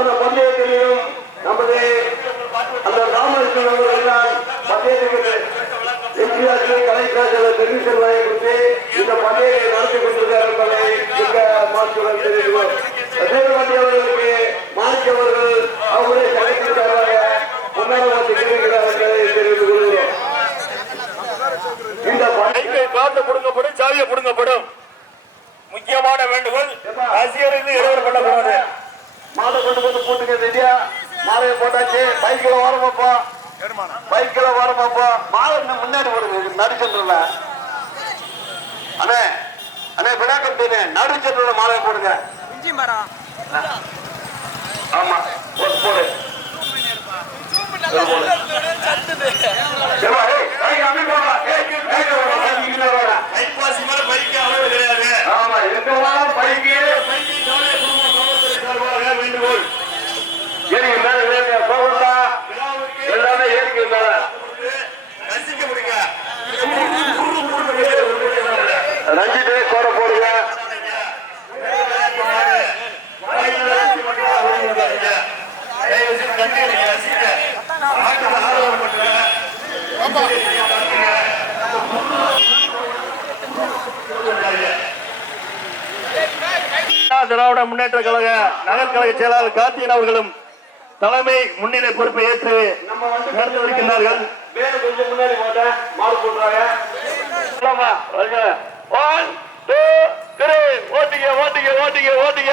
அத்தனை பந்தயத்திலையும் நமது அந்த ராமகிருஷ்ணன் அவர்கள்தான் பந்தயத்துக்கு எம்ஜிஆர் கலைஞர் தெரிவி செல்வாயை குறித்து இந்த பந்தயத்தை நடத்தி கொண்டிருக்கிறார் என்பதை மிக மாற்றுடன் தெரிவிக்கிறோம் அவர்களுக்கு வந்தாச்சு. பைக்கில் வரமாப்பா. பைக்கில் வரமாப்பா. மாலை முன்னாடி வருது நடுச்சந்திரல அண்ணே அண்ணே விழா கம்பெனி நடுச்சந்திரல மாலை போடுங்க. ஆமா போடு போடு. திராவிட முன்னேற்ற கழக நகர் செயலாளர் கார்த்தியன் அவர்களும் தலைமை முன்னிலை பொறுப்பை ஏற்று நடந்து வருகின்றார்கள் ஓட்டிங்க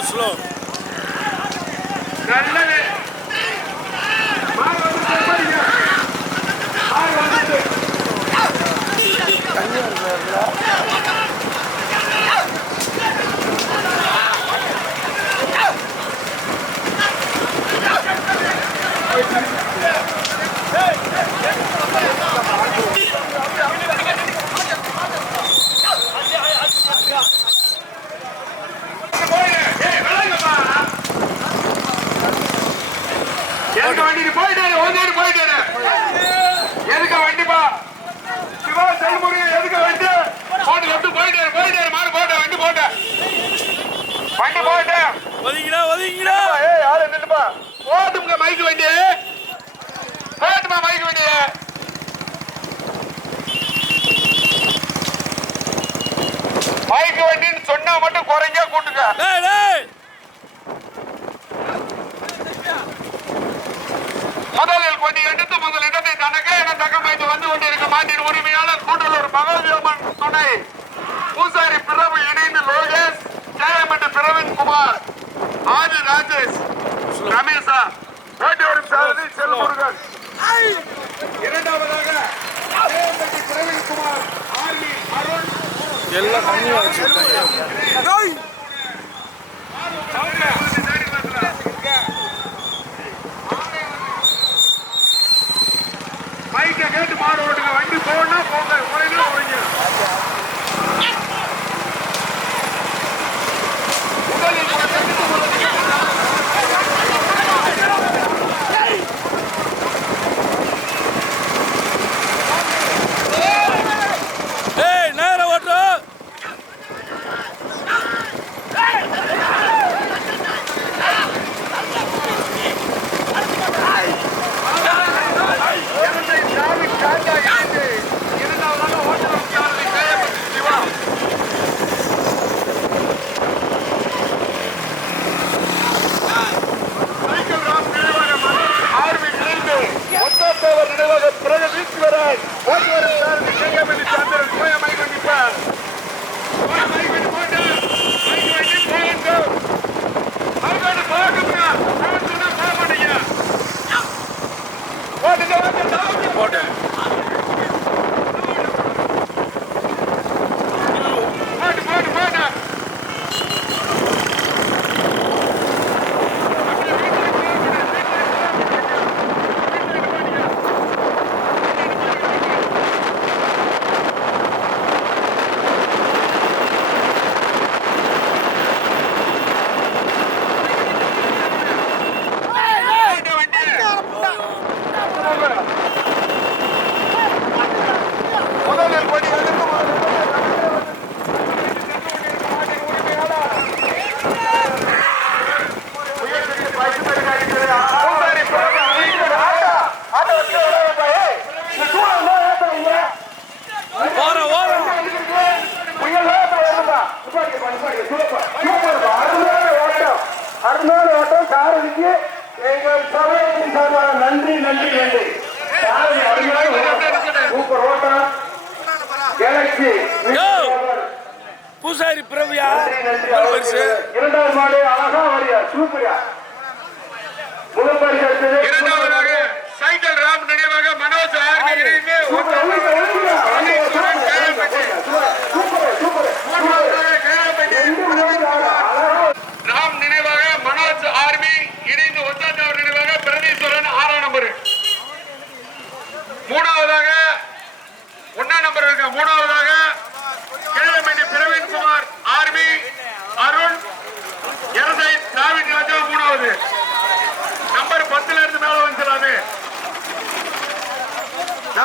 ஸ்லோ ஸ்லோ நல்லது மாடு எதுக்கு வண்டி போயிட்டாரு? ஓஞ்சாரு போயிட்டாரு. எதுக்கு வண்டிப்பா சிவா செல்முருகன் எதுக்கு வண்டி? போட்டு விட்டு போயிட்டாரு போயிட்டாரு மாடு போட்ட வண்டி போட்ட. வண்டி போட்ட. ஒதுங்கிடா ஒதுங்கிடா. ஏய் யாரு நின்னுப்பா போட்டுங்க மைக் வண்டி போட்டுமா மைக் வண்டி மைக் வண்டின்னு சொன்னா மட்டும் குறைங்க கூட்டுங்க மாட்டின் உரிமையாளர் கூட்டலூர் மகாதேவன் துணை. பூசாரி பிரபு இணைந்து லோகேஷ் ஜெயமட்டு பிரவீன் குமார் ஆதி ராஜேஷ் ரமேஷா ஓட்டி வரும் சாரதி செல்முருகன் இரண்டாவதாக பிரவீன் குமார் ஆர்மி அருண். எல்லாம் கம்மியாக வச்சுருக்காங்க மைக்க கேட்டு மாடு ஓட்டுங்க. வண்டி போனா போங்க. போனீங்கன்னா குறைங்க சாரதிக்கு எங்கள் சமயத்தின் சார்பாக நன்றி நன்றி நன்றி. சாரதி அருமையான. சூப்பர் ஓட்டம் கேலக்சி. பூசாரி பிரவியா பரிசு இரண்டாவது மாடு அழகா வரியா? சூப்பரியா. ஒன்னாம் மூணாவதாக கேளமேடி பிரவீன்குமார் ஆர்மி அருண் எரசை திராவிட் ராஜா மூணாவது. நம்பர் பத்துல இருந்து மேல வந்துடாது